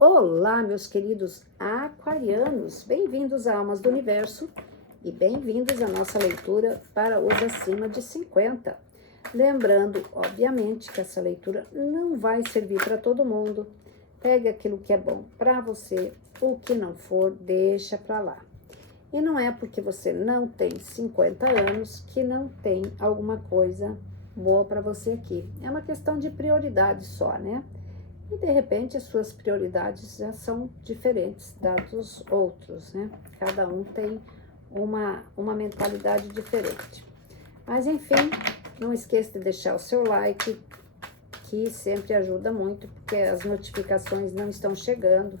Olá, meus queridos aquarianos, bem-vindos a Almas do Universo e bem-vindos à nossa leitura para os acima de 50. Lembrando, obviamente, que essa leitura não vai servir para todo mundo. Pegue aquilo que é bom para você, o que não for, deixa para lá. E não é porque você não tem 50 anos que não tem alguma coisa boa para você aqui. É uma questão de prioridade só, né? E de repente as suas prioridades já são diferentes dos outros, né? Cada um tem uma mentalidade diferente. Mas enfim, não esqueça de deixar o seu like, que sempre ajuda muito, porque as notificações não estão chegando,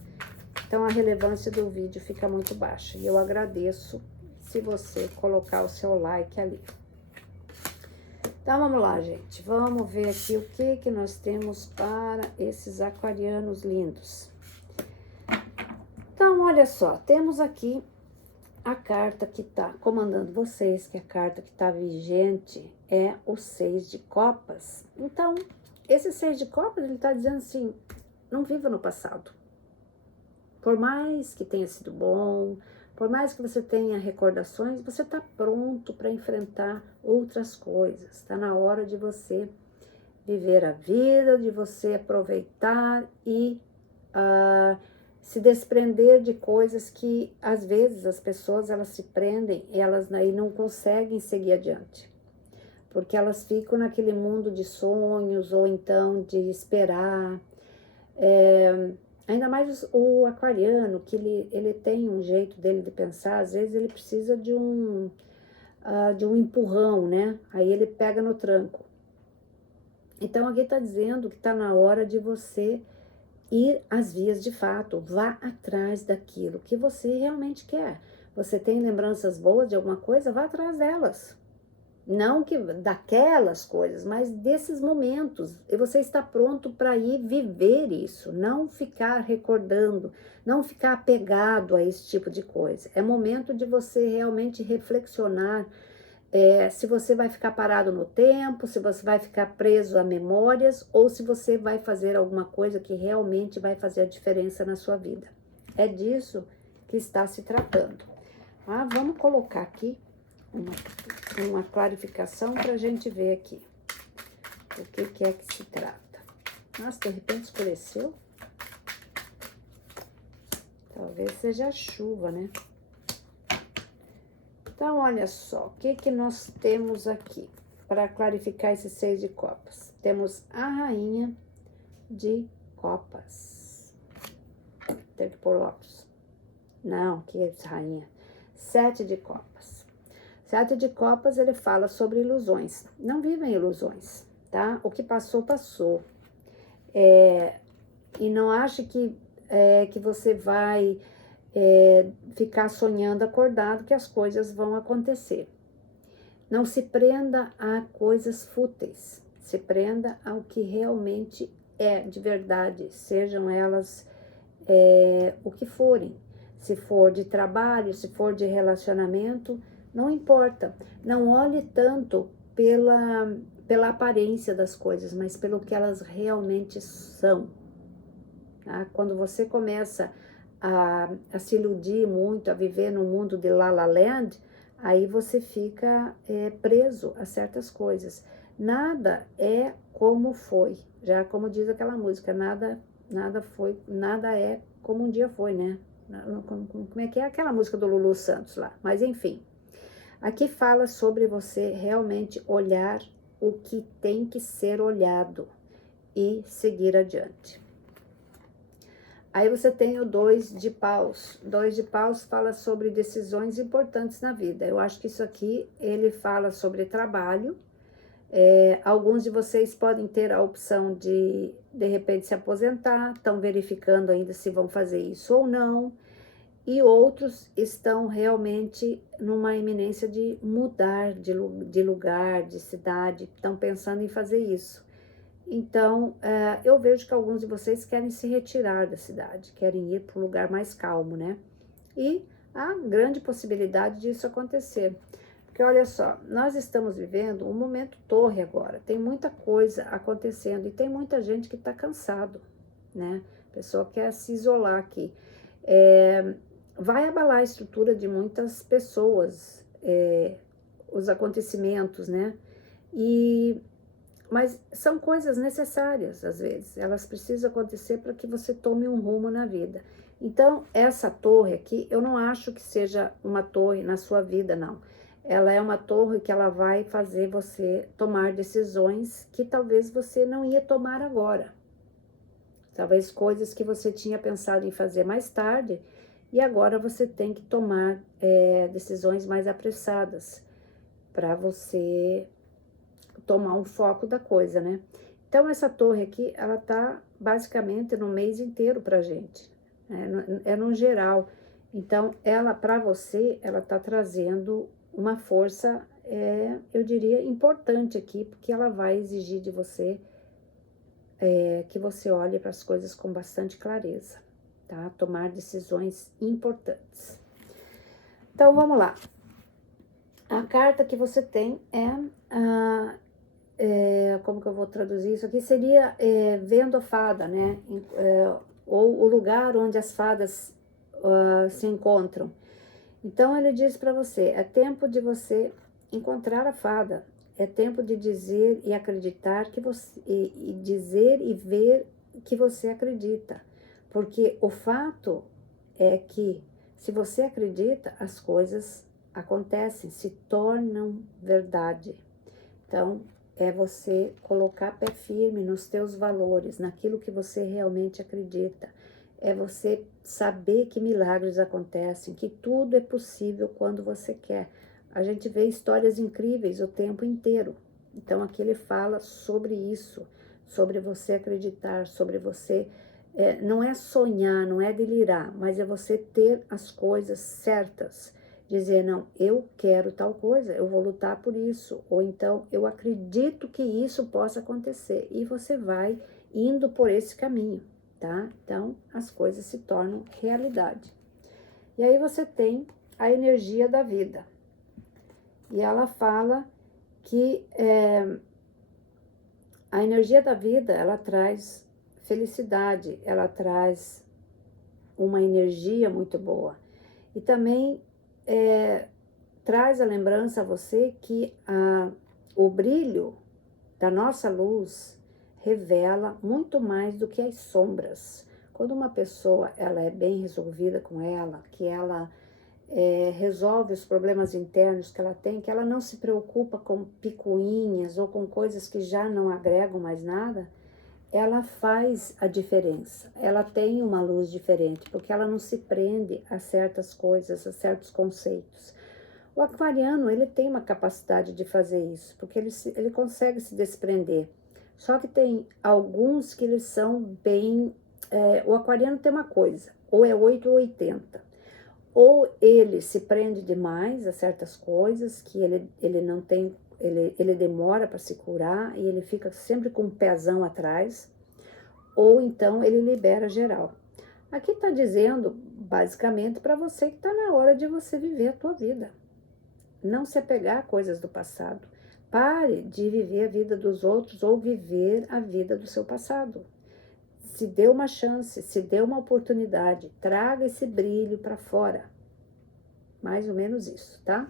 então a relevância do vídeo fica muito baixa. E eu agradeço se você colocar o seu like ali. Então, vamos lá, gente. Vamos ver aqui o que nós temos para esses aquarianos lindos. Então, olha só. Temos aqui a carta que está comandando vocês, que a carta que está vigente é o 6 de copas. Então, esse 6 de copas, ele está dizendo assim, não viva no passado. Por mais que tenha sido bom, por mais que você tenha recordações, você está pronto para enfrentar outras coisas. Está na hora de você viver a vida, de você aproveitar e se desprender de coisas que, às vezes, as pessoas elas se prendem e elas aí não conseguem seguir adiante. Porque elas ficam naquele mundo de sonhos ou então de esperar. Ainda mais o aquariano, que ele tem um jeito dele de pensar, às vezes ele precisa de um empurrão, né? Aí ele pega no tranco. Então aqui está dizendo que está na hora de você ir às vias de fato, vá atrás daquilo que você realmente quer. Você tem lembranças boas de alguma coisa, vá atrás delas. Não que daquelas coisas, mas desses momentos. E você está pronto para ir viver isso, não ficar recordando, não ficar apegado a esse tipo de coisa. É momento de você realmente reflexionar se você vai ficar parado no tempo, se você vai ficar preso a memórias ou se você vai fazer alguma coisa que realmente vai fazer a diferença na sua vida. É disso que está se tratando. Vamos colocar aqui uma clarificação para a gente ver aqui o que é que se trata. Nossa, de repente escureceu. Talvez seja a chuva, né? Então, olha só, o que nós temos aqui para clarificar esse 6 de copas? Temos a rainha de copas. Tem que pôr óculos. Não, que é rainha. 7 de copas. 7 de copas, ele fala sobre ilusões. Não vivem ilusões, tá? O que passou, passou. E não ache que você vai ficar sonhando acordado que as coisas vão acontecer. Não se prenda a coisas fúteis. Se prenda ao que realmente é de verdade, sejam elas o que forem. Se for de trabalho, se for de relacionamento, não importa, não olhe tanto pela aparência das coisas, mas pelo que elas realmente são. Tá? Quando você começa a se iludir muito, a viver no mundo de La La Land, aí você fica preso a certas coisas. Nada é como foi, já como diz aquela música, nada é como um dia foi, né? Como é que é aquela música do Lulu Santos lá? Mas enfim. Aqui fala sobre você realmente olhar o que tem que ser olhado e seguir adiante. Aí você tem o 2 de paus. 2 de paus fala sobre decisões importantes na vida. Eu acho que isso aqui, ele fala sobre trabalho. Alguns de vocês podem ter a opção de repente, se aposentar. Estão verificando ainda se vão fazer isso ou não. E outros estão realmente numa iminência de mudar de lugar, de cidade, estão pensando em fazer isso. Então, eu vejo que alguns de vocês querem se retirar da cidade, querem ir para um lugar mais calmo, né? E há grande possibilidade disso acontecer. Porque olha só, nós estamos vivendo um momento torre agora, tem muita coisa acontecendo e tem muita gente que está cansado, né? A pessoa quer se isolar aqui. Vai abalar a estrutura de muitas pessoas, os acontecimentos, né? Mas são coisas necessárias, às vezes. Elas precisam acontecer para que você tome um rumo na vida. Então, essa torre aqui, eu não acho que seja uma torre na sua vida, não. Ela é uma torre que ela vai fazer você tomar decisões que talvez você não ia tomar agora. Talvez coisas que você tinha pensado em fazer mais tarde e agora você tem que tomar decisões mais apressadas para você tomar um foco da coisa, né? Então, essa torre aqui, ela tá basicamente no mês inteiro pra gente, né? É no geral. Então, ela, para você, ela tá trazendo uma força, eu diria, importante aqui, porque ela vai exigir de você que você olhe para as coisas com bastante clareza, tá? Tomar decisões importantes. Então, vamos lá. A carta que você tem como que eu vou traduzir isso aqui? Seria vendo a fada, né? Ou o lugar onde as fadas se encontram. Então, ele diz para você, é tempo de você encontrar a fada, é tempo de dizer e acreditar que você, e dizer e ver que você acredita, porque o fato é que se você acredita, as coisas acontecem, se tornam verdade. Então, é você colocar pé firme nos teus valores, naquilo que você realmente acredita. É você saber que milagres acontecem, que tudo é possível quando você quer. A gente vê histórias incríveis o tempo inteiro. Então, aqui ele fala sobre isso, sobre você acreditar, sobre você... não é sonhar, não é delirar, mas é você ter as coisas certas. Dizer, não, eu quero tal coisa, eu vou lutar por isso. Ou então, eu acredito que isso possa acontecer. E você vai indo por esse caminho, tá? Então, as coisas se tornam realidade. E aí você tem a energia da vida. E ela fala que a energia da vida, ela traz felicidade, ela traz uma energia muito boa. E também traz a lembrança a você que o brilho da nossa luz revela muito mais do que as sombras. Quando uma pessoa ela é bem resolvida com ela, que ela resolve os problemas internos que ela tem, que ela não se preocupa com picuinhas ou com coisas que já não agregam mais nada, ela faz a diferença. Ela tem uma luz diferente, porque ela não se prende a certas coisas, a certos conceitos. O aquariano, ele tem uma capacidade de fazer isso, porque ele consegue se desprender. Só que tem alguns que eles são bem... o aquariano tem uma coisa, ou é 8 ou 80. Ou ele se prende demais a certas coisas, que ele não tem... Ele demora para se curar e ele fica sempre com um pezão atrás, ou então ele libera geral. Aqui está dizendo, basicamente, para você que está na hora de você viver a tua vida. Não se apegar a coisas do passado. Pare de viver a vida dos outros ou viver a vida do seu passado. Se dê uma chance, se dê uma oportunidade, traga esse brilho para fora. Mais ou menos isso, tá?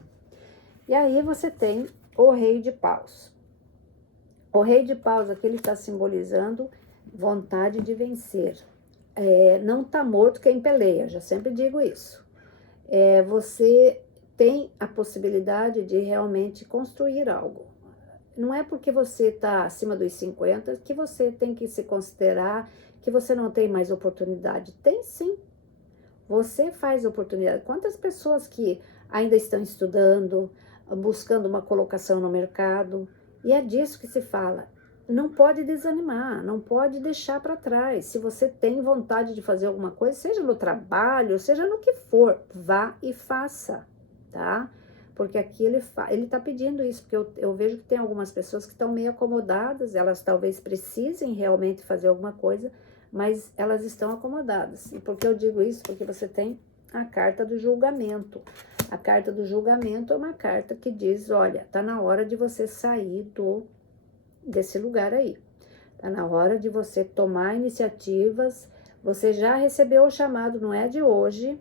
E aí você tem o Rei de Paus. O Rei de Paus aqui ele está simbolizando vontade de vencer. Não está morto quem peleia, já sempre digo isso. Você tem a possibilidade de realmente construir algo. Não é porque você está acima dos 50 que você tem que se considerar que você não tem mais oportunidade. Tem sim. Você faz oportunidade. Quantas pessoas que ainda estão estudando, buscando uma colocação no mercado, e é disso que se fala. Não pode desanimar, não pode deixar para trás. Se você tem vontade de fazer alguma coisa, seja no trabalho, seja no que for, vá e faça, tá? Porque aqui ele está pedindo isso, porque eu vejo que tem algumas pessoas que estão meio acomodadas, elas talvez precisem realmente fazer alguma coisa, mas elas estão acomodadas. E por que eu digo isso? Porque você tem a carta do julgamento. A carta do julgamento é uma carta que diz, olha, tá na hora de você sair desse lugar aí. Tá na hora de você tomar iniciativas, Você já recebeu o chamado, não é de hoje,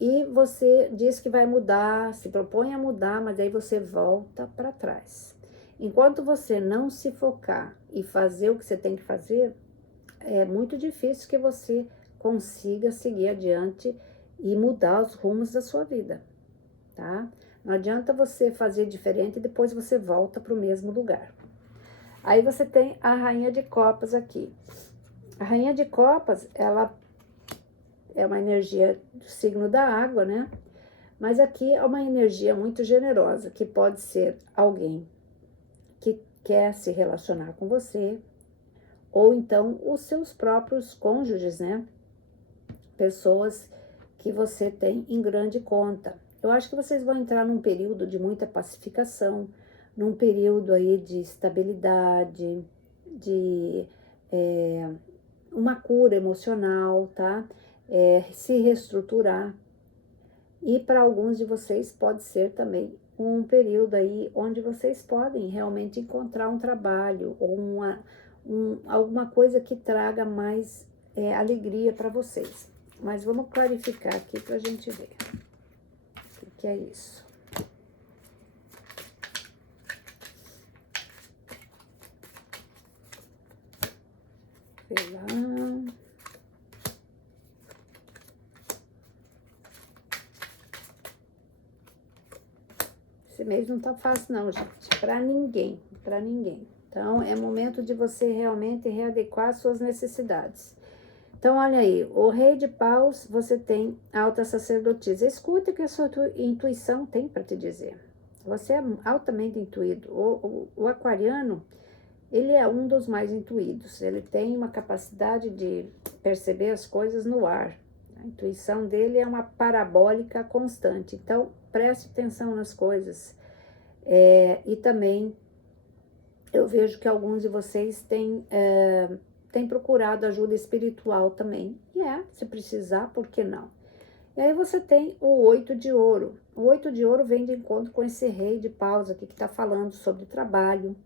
e você diz que vai mudar, se propõe a mudar, mas aí você volta para trás. Enquanto você não se focar e fazer o que você tem que fazer, é muito difícil que você consiga seguir adiante e mudar os rumos da sua vida, tá? Não adianta você fazer diferente e depois você volta para o mesmo lugar. Aí você tem a Rainha de Copas aqui. A Rainha de Copas, ela é uma energia do signo da água, né? Mas aqui é uma energia muito generosa, que pode ser alguém que quer se relacionar com você, ou então os seus próprios cônjuges, né? Pessoas que você tem em grande conta. Eu acho que vocês vão entrar num período de muita pacificação, num período aí de estabilidade, de uma cura emocional, tá? Se reestruturar. E para alguns de vocês pode ser também um período aí onde vocês podem realmente encontrar um trabalho ou alguma coisa que traga mais alegria para vocês. Mas vamos clarificar aqui para a gente ver o que é isso. Vê lá. Esse mês não tá fácil não, gente, para ninguém, para ninguém. Então, é momento de você realmente readequar suas necessidades. Então, olha aí, o Rei de Paus, você tem a alta sacerdotisa. Escute o que a sua intuição tem para te dizer. Você é altamente intuído. O aquariano, ele é um dos mais intuídos. Ele tem uma capacidade de perceber as coisas no ar. A intuição dele é uma parabólica constante. Então, preste atenção nas coisas. E também, eu vejo que alguns de vocês têm procurado ajuda espiritual também. Se precisar, por que não? E aí você tem o 8 de ouro. O 8 de ouro vem de encontro com esse Rei de Paus aqui, que está falando sobre trabalho.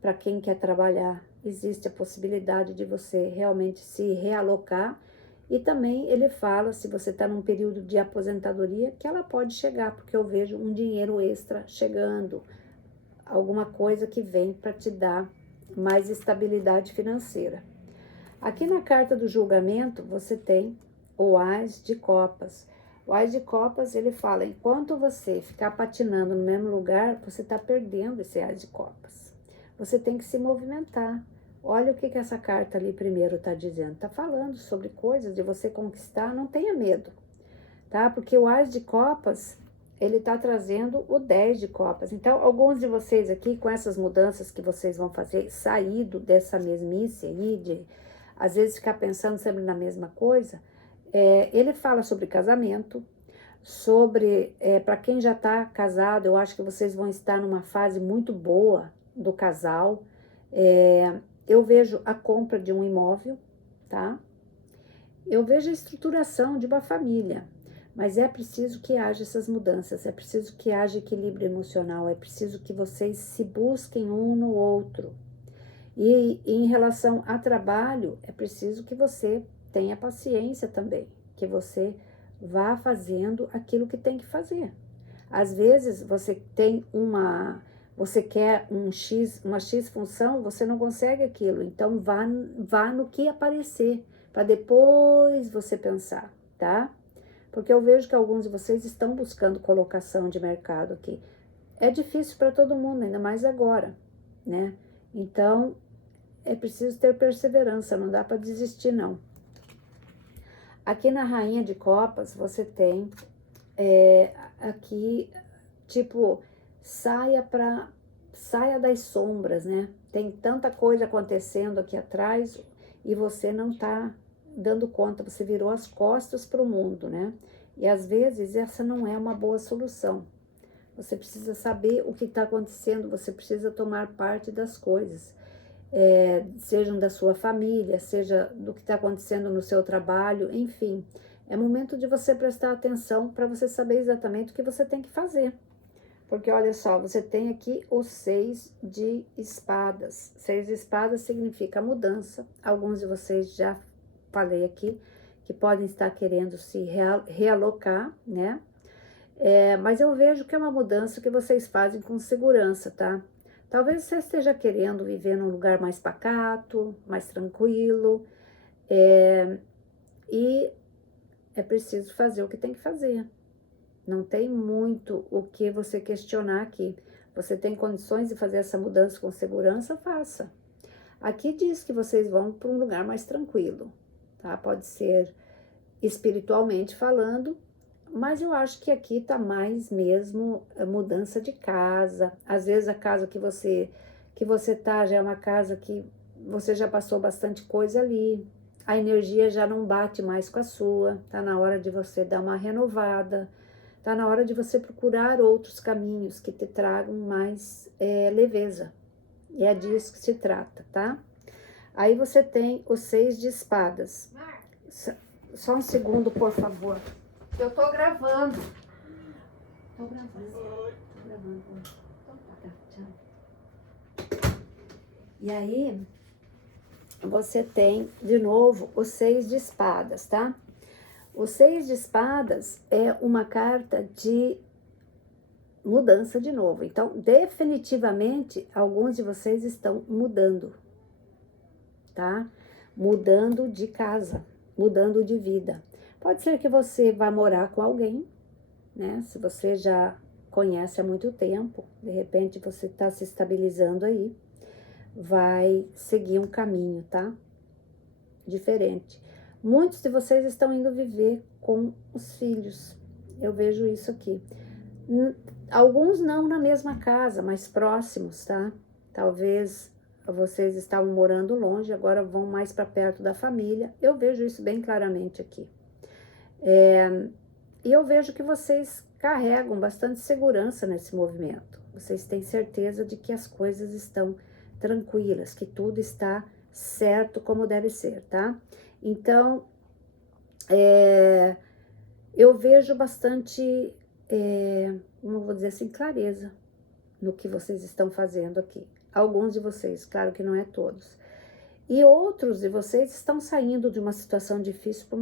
Para quem quer trabalhar, existe a possibilidade de você realmente se realocar. E também ele fala, se você está num período de aposentadoria, que ela pode chegar, porque eu vejo um dinheiro extra chegando, alguma coisa que vem para te dar mais estabilidade financeira. Aqui na carta do julgamento, você tem o Ás de Copas. O Ás de Copas, ele fala, enquanto você ficar patinando no mesmo lugar, você está perdendo esse Ás de Copas. Você tem que se movimentar. Olha o que essa carta ali primeiro está dizendo. Está falando sobre coisas de você conquistar, não tenha medo, tá? Porque o Ás de Copas, ele está trazendo o 10 de Copas. Então, alguns de vocês aqui, com essas mudanças que vocês vão fazer, saído dessa mesmice aí, de às vezes ficar pensando sempre na mesma coisa, ele fala sobre casamento, sobre, para quem já está casado, eu acho que vocês vão estar numa fase muito boa do casal. Eu vejo a compra de um imóvel, tá? Eu vejo a estruturação de uma família, mas é preciso que haja essas mudanças, é preciso que haja equilíbrio emocional, é preciso que vocês se busquem um no outro. E em relação a trabalho, é preciso que você tenha paciência também, que você vá fazendo aquilo que tem que fazer. Às vezes você tem você quer uma X função, você não consegue aquilo, então vá no que aparecer, para depois você pensar, tá? Porque eu vejo que alguns de vocês estão buscando colocação de mercado aqui. É difícil para todo mundo, ainda mais agora, né? Então, é preciso ter perseverança, não dá para desistir, não. Aqui na Rainha de Copas, você tem aqui, tipo, saia das sombras, né? Tem tanta coisa acontecendo aqui atrás e você não tá dando conta, você virou as costas para o mundo, né? E às vezes essa não é uma boa solução. Você precisa saber o que está acontecendo, você precisa tomar parte das coisas. Sejam da sua família, seja do que está acontecendo no seu trabalho, enfim. É momento de você prestar atenção para você saber exatamente o que você tem que fazer. Porque olha só, você tem aqui o 6 de espadas. 6 de espadas significa mudança. Alguns de vocês já falei aqui, que podem estar querendo se realocar, né? Mas eu vejo que é uma mudança que vocês fazem com segurança, tá? Talvez você esteja querendo viver num lugar mais pacato, mais tranquilo, e é preciso fazer o que tem que fazer. Não tem muito o que você questionar aqui. Você tem condições de fazer essa mudança com segurança? Faça. Aqui diz que vocês vão para um lugar mais tranquilo, tá? Pode ser espiritualmente falando, mas eu acho que aqui tá mais mesmo mudança de casa. Às vezes a casa que você tá já é uma casa que você já passou bastante coisa ali. A energia já não bate mais com a sua. Tá na hora de você dar uma renovada. Tá na hora de você procurar outros caminhos que te tragam mais leveza. E é disso que se trata, tá? Aí você tem o 6 de espadas. Só um segundo, por favor. Eu tô gravando. Tô gravando. Então tá, tchau. E aí, você tem, de novo, o 6 de espadas, tá? O 6 de espadas é uma carta de mudança de novo. Então, definitivamente, alguns de vocês estão mudando, tá? Mudando de casa, mudando de vida. Pode ser que você vá morar com alguém, né? Se você já conhece há muito tempo, de repente você está se estabilizando aí, vai seguir um caminho, tá? Diferente. Muitos de vocês estão indo viver com os filhos. Eu vejo isso aqui. Alguns não na mesma casa, mas próximos, tá? Talvez vocês estavam morando longe, agora vão mais para perto da família. Eu vejo isso bem claramente aqui. E eu vejo que vocês carregam bastante segurança nesse movimento. Vocês têm certeza de que as coisas estão tranquilas, que tudo está certo como deve ser, tá? Então, eu vejo bastante, como eu vou dizer assim, clareza no que vocês estão fazendo aqui. Alguns de vocês, claro que não é todos. E outros de vocês estão saindo de uma situação difícil para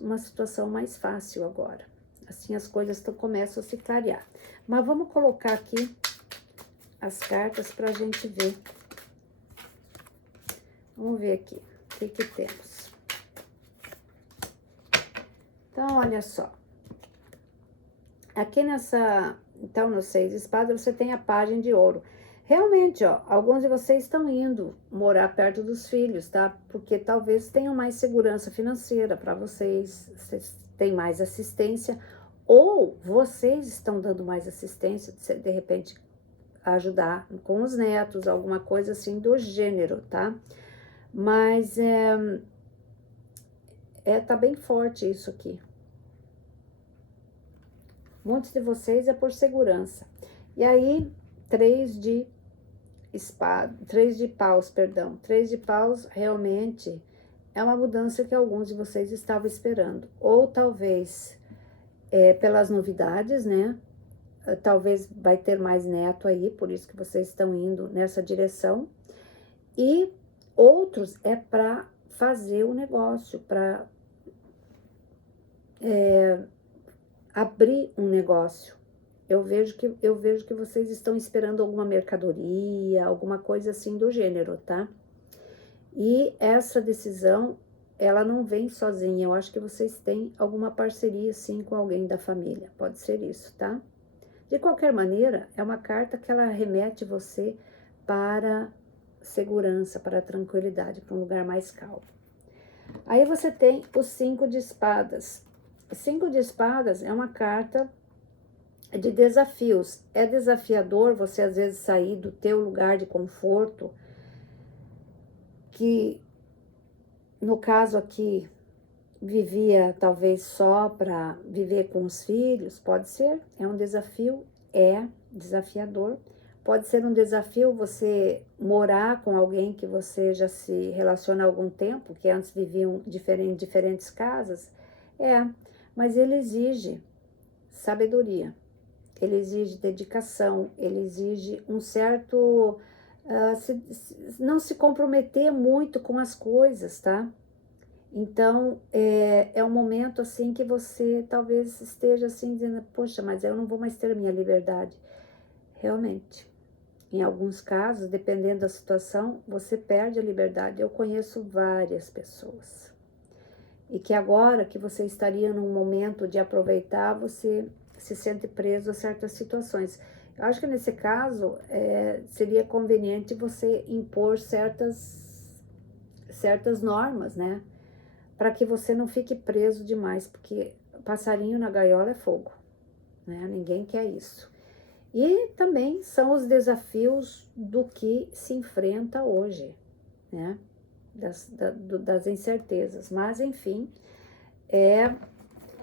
uma situação mais fácil agora. Assim as coisas começam a se clarear. Mas vamos colocar aqui as cartas para a gente ver. Vamos ver aqui o que temos. Então, olha só. Aqui então, no 6 de espadas, você tem a página de ouro. Realmente, ó, alguns de vocês estão indo morar perto dos filhos, tá? Porque talvez tenham mais segurança financeira para vocês têm mais assistência, ou vocês estão dando mais assistência, de repente, ajudar com os netos, alguma coisa assim do gênero, tá? Mas tá bem forte isso aqui. Muitos de vocês é por segurança. E aí, 3 de paus, perdão. 3 de paus realmente é uma mudança que alguns de vocês estavam esperando. Ou talvez pelas novidades, né? Talvez vai ter mais neto aí, por isso que vocês estão indo nessa direção. E outros é para fazer o negócio, para abrir um negócio. Eu vejo que vocês estão esperando alguma mercadoria, alguma coisa assim do gênero, tá? E essa decisão, ela não vem sozinha. Eu acho que vocês têm alguma parceria, sim, com alguém da família. Pode ser isso, tá? De qualquer maneira, é uma carta que ela remete você para segurança, para tranquilidade, para um lugar mais calmo. Aí você tem o 5 de espadas. O 5 de espadas é uma carta de desafios. É desafiador você às vezes sair do teu lugar de conforto, que no caso aqui vivia talvez só para viver com os filhos, pode ser, é um desafio, é desafiador. Pode ser um desafio você morar com alguém que você já se relaciona há algum tempo, que antes viviam em diferentes casas, mas ele exige sabedoria. Ele exige dedicação, ele exige um certo... não se comprometer muito com as coisas, tá? Então, é um momento assim que você talvez esteja assim dizendo, poxa, mas eu não vou mais ter a minha liberdade. Realmente, em alguns casos, dependendo da situação, você perde a liberdade. Eu conheço várias pessoas. E que agora que você estaria num momento de aproveitar, você se sente preso a certas situações. Eu acho que nesse caso, seria conveniente você impor certas normas, né? Para que você não fique preso demais, porque passarinho na gaiola é fogo, né? Ninguém quer isso. E também são os desafios do que se enfrenta hoje, né? Das incertezas. Mas, enfim,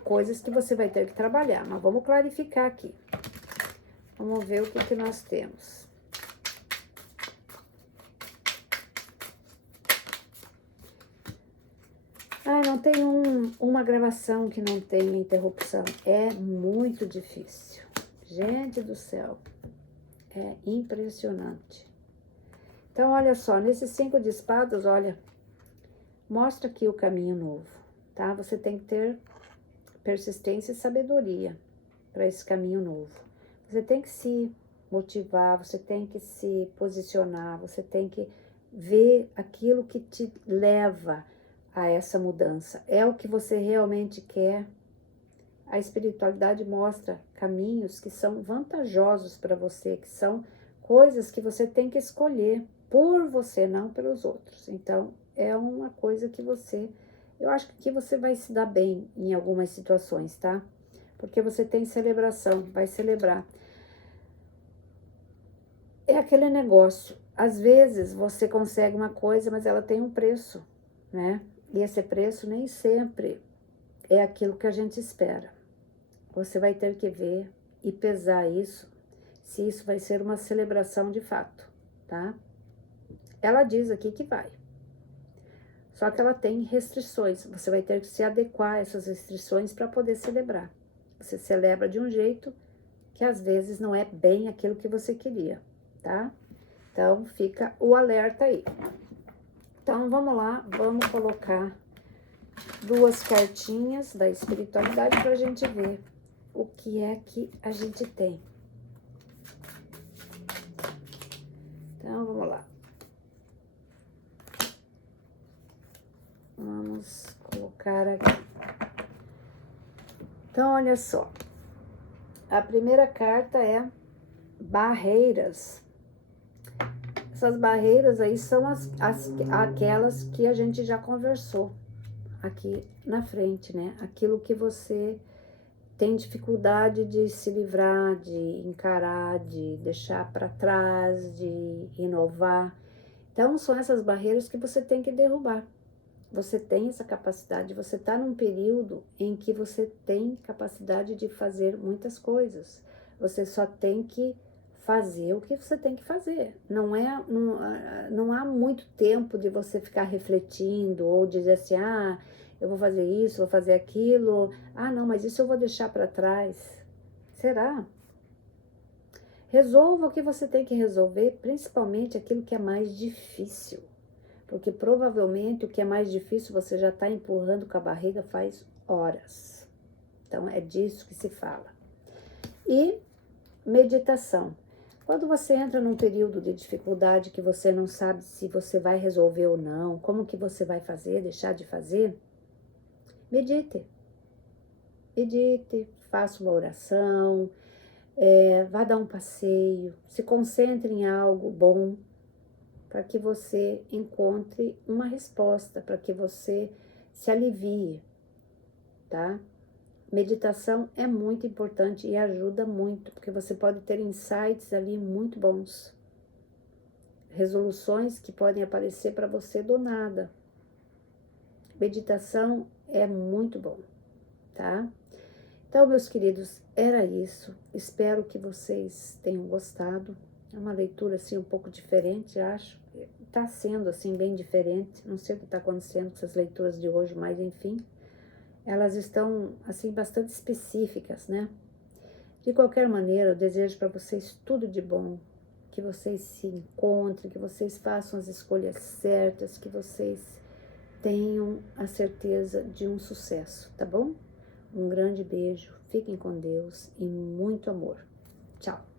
coisas que você vai ter que trabalhar. Mas vamos clarificar aqui. Vamos ver o que nós temos. Não tem uma gravação que não tenha interrupção. É muito difícil. Gente do céu, é impressionante. Então, olha só, nesses 5 de espadas, olha, mostra aqui o caminho novo, tá? Você tem que ter persistência e sabedoria para esse caminho novo. Você tem que se motivar, você tem que se posicionar, você tem que ver aquilo que te leva a essa mudança. É o que você realmente quer? A espiritualidade mostra caminhos que são vantajosos para você, que são coisas que você tem que escolher por você, não pelos outros. Então, é uma coisa que eu acho que você vai se dar bem em algumas situações, tá? Porque você tem celebração, vai celebrar. É aquele negócio, às vezes você consegue uma coisa, mas ela tem um preço, né? E esse preço nem sempre é aquilo que a gente espera. Você vai ter que ver e pesar isso, se isso vai ser uma celebração de fato, tá? Ela diz aqui que vai. Só que ela tem restrições. Você vai ter que se adequar a essas restrições para poder celebrar. Você celebra de um jeito que às vezes não é bem aquilo que você queria, tá? Então, fica o alerta aí. Então, vamos lá, vamos colocar 2 cartinhas da espiritualidade para a gente ver o que é que a gente tem. Então, vamos lá. Vamos colocar aqui. Então, olha só. A primeira carta é barreiras. Essas barreiras aí são aquelas que a gente já conversou aqui na frente, né? Aquilo que você tem dificuldade de se livrar, de encarar, de deixar para trás, de inovar. Então, são essas barreiras que você tem que derrubar. Você tem essa capacidade, você está num período em que você tem capacidade de fazer muitas coisas. Você só tem que fazer o que você tem que fazer. Não há muito tempo de você ficar refletindo ou dizer assim, eu vou fazer isso, vou fazer aquilo. Não, mas isso eu vou deixar para trás. Será? Resolva o que você tem que resolver, principalmente aquilo que é mais difícil. Porque provavelmente o que é mais difícil você já está empurrando com a barriga faz horas. Então, é disso que se fala. E meditação. Quando você entra num período de dificuldade que você não sabe se você vai resolver ou não, como que você vai fazer, deixar de fazer, medite. Medite, faça uma oração, vá dar um passeio, se concentre em algo bom, para que você encontre uma resposta, para que você se alivie, tá? Meditação é muito importante e ajuda muito, porque você pode ter insights ali muito bons. Resoluções que podem aparecer para você do nada. Meditação é muito bom, tá? Então, meus queridos, era isso. Espero que vocês tenham gostado. É uma leitura, assim, um pouco diferente, acho. Tá sendo, assim, bem diferente. Não sei o que está acontecendo com essas leituras de hoje, mas, enfim. Elas estão, assim, bastante específicas, né? De qualquer maneira, eu desejo para vocês tudo de bom. Que vocês se encontrem, que vocês façam as escolhas certas, que vocês tenham a certeza de um sucesso, tá bom? Um grande beijo, fiquem com Deus e muito amor. Tchau!